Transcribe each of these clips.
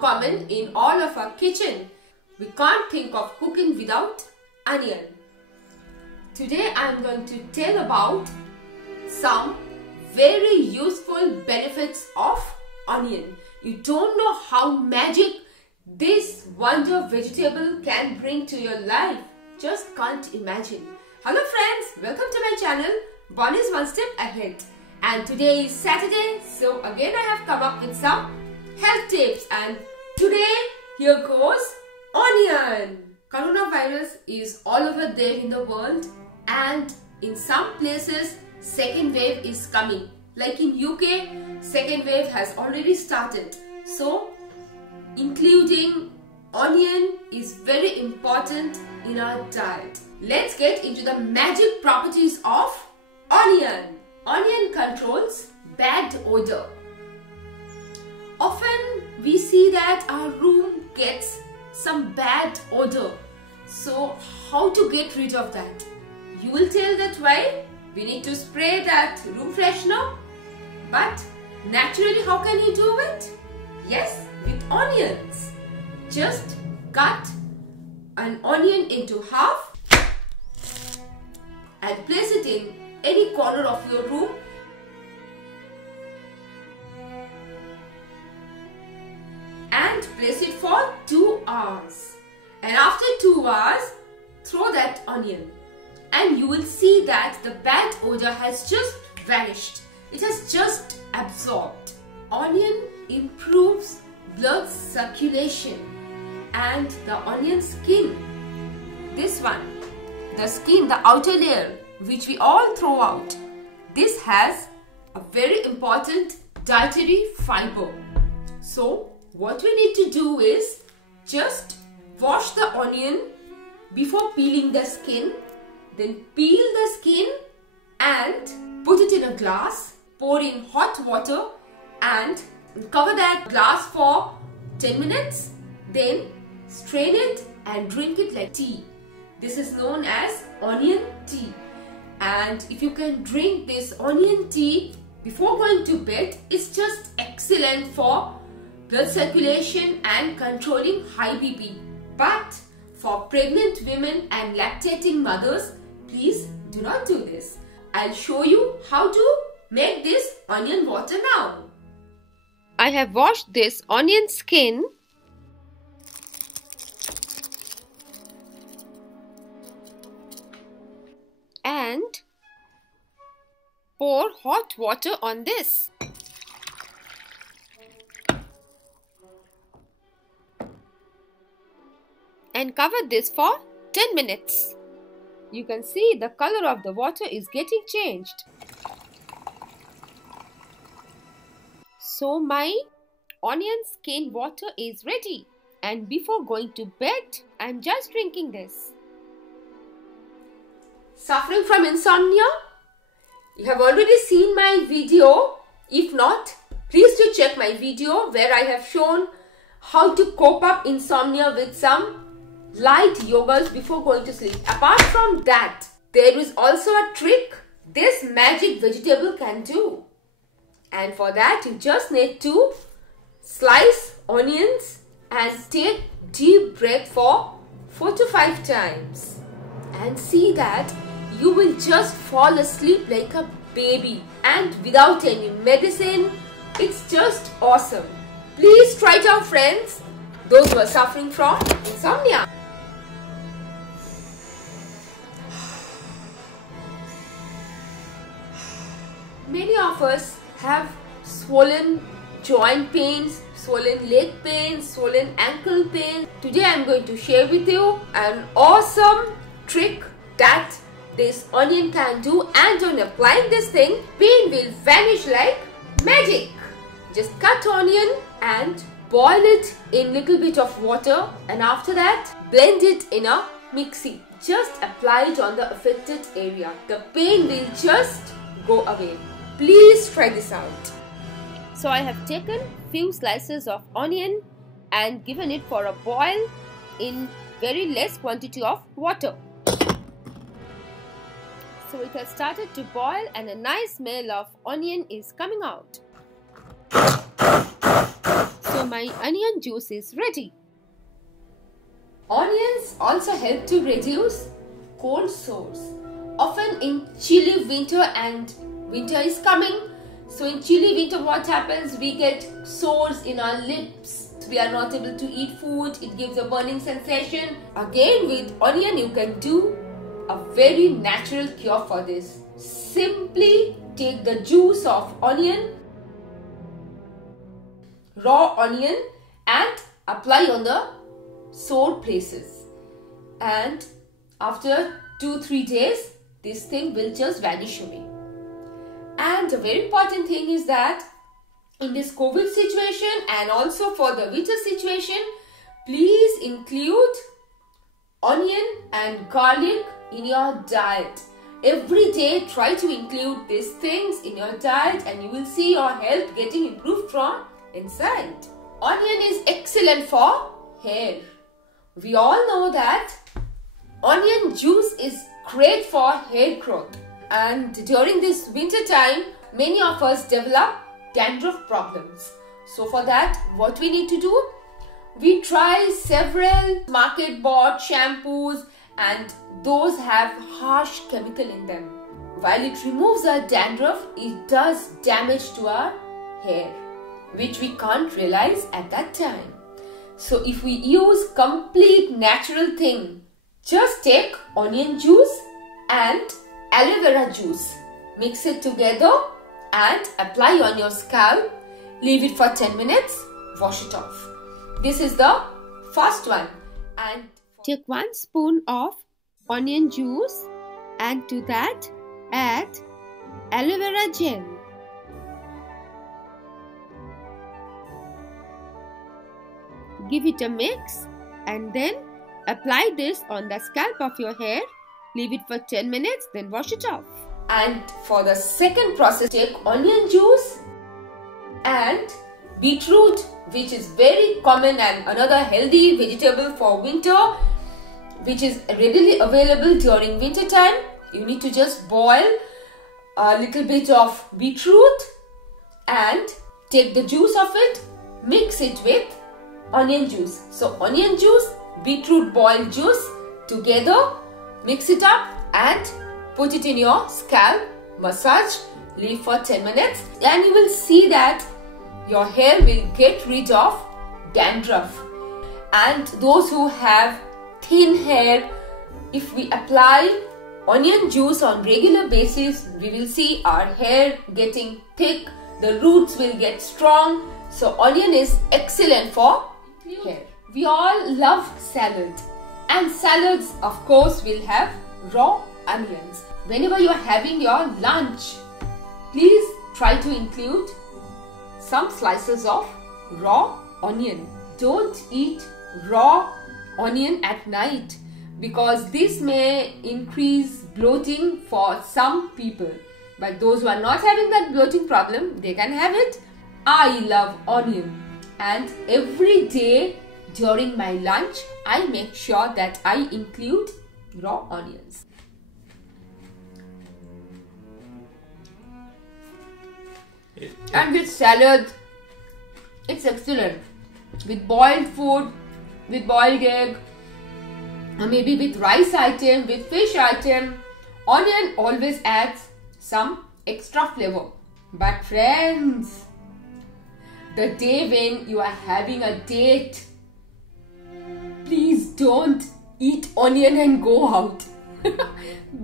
common in all of our kitchen. We can't think of cooking without onion. Today I am going to tell about some very useful benefits of onion. You don't know how magic this wonder vegetable can bring to your life. Just can't imagine. Hello friends, welcome to my channel. One is one step ahead. And today is Saturday, so again I have come up with some health tips. And today, here goes onion. Coronavirus is all over there in the world, and in some places second wave is coming. Like in UK, second wave has already started. So including onion is very important in our diet. Let's get into the magic properties of onion. Onion controls bad odor. Often we see that our room gets some bad odor. So how to get rid of that? You will tell that why? We need to spray that room freshener. But naturally, how can you do it? Yes, with onions. Just cut an onion into half and place it in any corner of your room. And place it for 2 hours. And after 2 hours, throw that onion. And you will see that the bad odor has just vanished. It has just absorbed. Onion improves blood circulation. And the onion skin, this one, the skin, the outer layer, which we all throw out, this has a very important dietary fiber. So what we need to do is just wash the onion before peeling the skin, then peel the skin and put it in a glass, pour in hot water and cover that glass for 10 minutes, then strain it and drink it like tea. This is known as onion tea. And if you can drink this onion tea before going to bed, it's just excellent for blood circulation and controlling high BP. But for pregnant women and lactating mothers, please do not do this. I'll show you how to make this onion water now. I have washed this onion skin and pour hot water on this. And cover this for 10 minutes. You can see the color of the water is getting changed. So my onion skin water is ready. And before going to bed, I'm just drinking this. Suffering from insomnia? You have already seen my video. If not, please do check my video where I have shown how to cope up insomnia with some light yogas before going to sleep. Apart from that, there is also a trick this magic vegetable can do. And for that, you just need to slice onions and take deep breath for 4 to 5 times. And see that you will just fall asleep like a baby and without any medicine. It's just awesome. Please try it out, friends, those who are suffering from insomnia. Many of us have swollen joint pains, swollen leg pain, swollen ankle pain. Today I am going to share with you an awesome trick that this onion can do, and on applying this thing, pain will vanish like magic. Just cut onion and boil it in little bit of water, and after that blend it in a mixie. Just apply it on the affected area. The pain will just go away. Please try this out. So I have taken few slices of onion and given it for a boil in very less quantity of water. So it has started to boil and a nice smell of onion is coming out. So my onion juice is ready. Onions also help to reduce cold sores. Often in chilly winter, and winter is coming, so in chilly winter what happens? We get sores in our lips. We are not able to eat food. It gives a burning sensation. Again, with onion you can do a very natural cure for this. Simply take the juice of onion, raw onion, and apply on the sore places, and after 2-3 days this thing will just vanish away. And a very important thing is that in this COVID situation and also for the winter situation, please include onion and garlic in your diet. Every day try to include these things in your diet and you will see your health getting improved from inside. Onion is excellent for hair. We all know that onion juice is great for hair growth, and during this winter time many of us develop dandruff problems. So for that, what we need to do? We try several market bought shampoos and those have harsh chemical in them. While it removes our dandruff, it does damage to our hair, which we can't realize at that time. So if we use complete natural thing, just take onion juice and aloe vera juice, mix it together and apply on your scalp. Leave it for 10 minutes, wash it off. This is the first one. And take 1 spoon of onion juice and to that add aloe vera gel. Give it a mix and then apply this on the scalp of your hair. Leave it for 10 minutes, then wash it off. And for the second process, take onion juice and beetroot, which is very common and another healthy vegetable for winter, which is readily available during winter time. You need to just boil a little bit of beetroot and take the juice of it, mix it with onion juice. So onion juice, beetroot boiled juice together, mix it up and put it in your scalp, massage, leave for 10 minutes and you will see that your hair will get rid of dandruff. And those who have thin hair, if we apply onion juice on regular basis, we will see our hair getting thick, the roots will get strong. So onion is excellent for hair. We all love salad, and salads of course will have raw onions. Whenever you are having your lunch, please try to include some slices of raw onion. Don't eat raw onion at night because this may increase bloating for some people, but those who are not having that bloating problem, they can have it. I love onion, and every day during my lunch I make sure that I include raw onions. And with salad, it's excellent. With boiled food, with boiled egg, or maybe with rice item, with fish item, onion always adds some extra flavor. But friends, the day when you are having a date, please don't eat onion and go out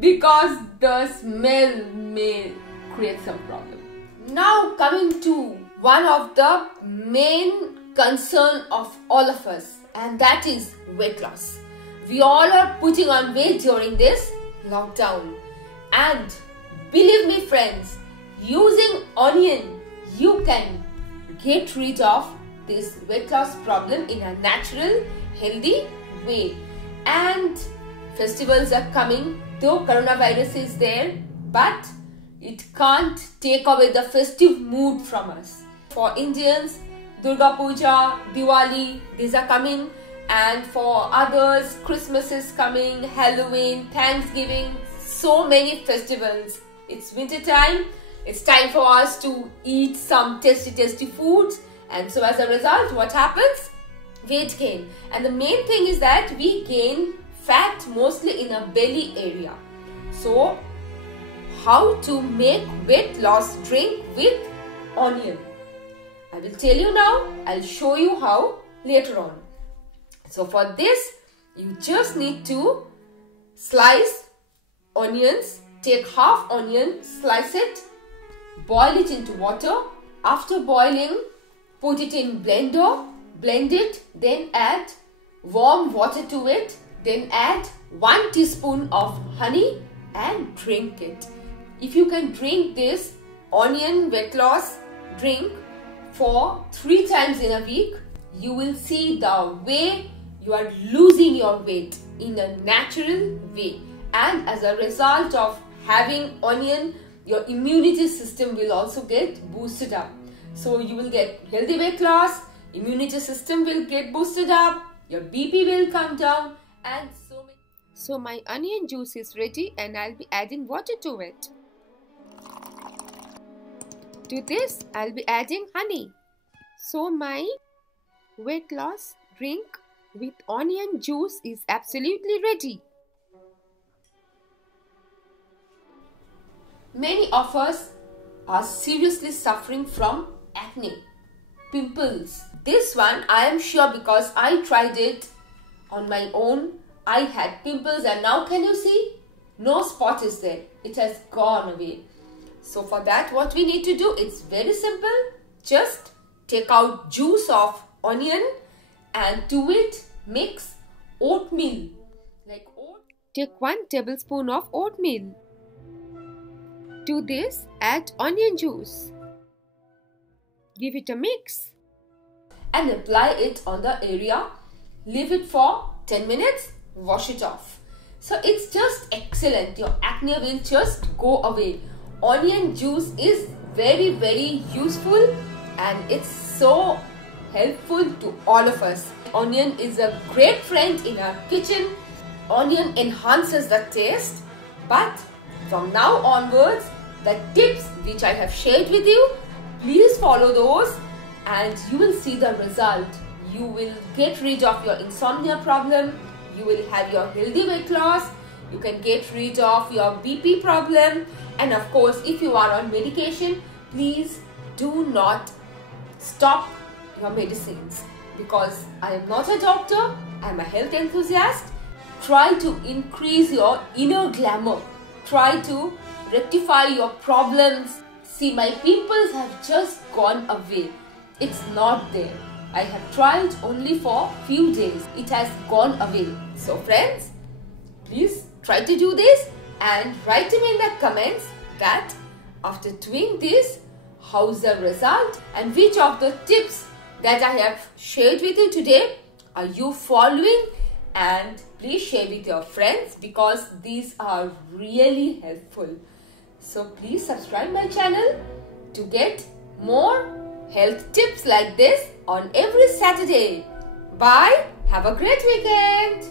because the smell may create some problem. Now coming to one of the main concern of all of us, and that is weight loss. We all are putting on weight during this lockdown, and believe me friends, using onion you can get rid of this weight loss problem in a natural, healthy way. And festivals are coming, though coronavirus is there, but it can't take away the festive mood from us. For Indians, Durga Puja, Diwali, these are coming, and for others, Christmas is coming, Halloween, Thanksgiving, so many festivals. It's winter time, it's time for us to eat some tasty foods, And so as a result, what happens? Weight gain. And the main thing is that we gain fat mostly in our belly area. So how to make weight loss drink with onion? I will tell you now. I'll show you how later on. So for this, you just need to slice onions. Take half onion, slice it, boil it into water. After boiling, put it in blender, blend it, then add warm water to it, then add 1 teaspoon of honey and drink it. If you can drink this onion weight loss drink for 3 times in a week, you will see the way you are losing your weight in a natural way. And as a result of having onion, your immunity system will also get boosted up. So you will get healthy weight loss, immunity system will get boosted up, your BP will come down, and so many. So my onion juice is ready and I'll be adding water to it. To this, I'll be adding honey. So my weight loss drink with onion juice is absolutely ready. Many of us are seriously suffering from acne, pimples. This one I am sure because I tried it on my own. I had pimples and now can you see? No spot is there. It has gone away. So for that, what we need to do, it's very simple. Just take out juice of onion and to it mix oatmeal. Take 1 tablespoon of oatmeal. To this, add onion juice. Give it a mix. And apply it on the area. Leave it for 10 minutes. Wash it off. So it's just excellent. Your acne will just go away. Onion juice is very, very useful and it's so helpful to all of us. Onion is a great friend in our kitchen. Onion enhances the taste. But from now onwards, the tips which I have shared with you, please follow those and you will see the result. You will get rid of your insomnia problem. You will have your healthy weight loss. You can get rid of your BP problem. And of course, if you are on medication, please do not stop your medicines. Because I am not a doctor, I am a health enthusiast. Try to increase your inner glamour. Try to rectify your problems. See, my pimples have just gone away. It's not there. I have tried only for few days. It has gone away. So friends, please try to do this and write to me in the comments that after doing this, how's the result and which of the tips that I have shared with you today are you following, and please share with your friends because these are really helpful. So please subscribe my channel to get more health tips like this on every Saturday. Bye. Have a great weekend.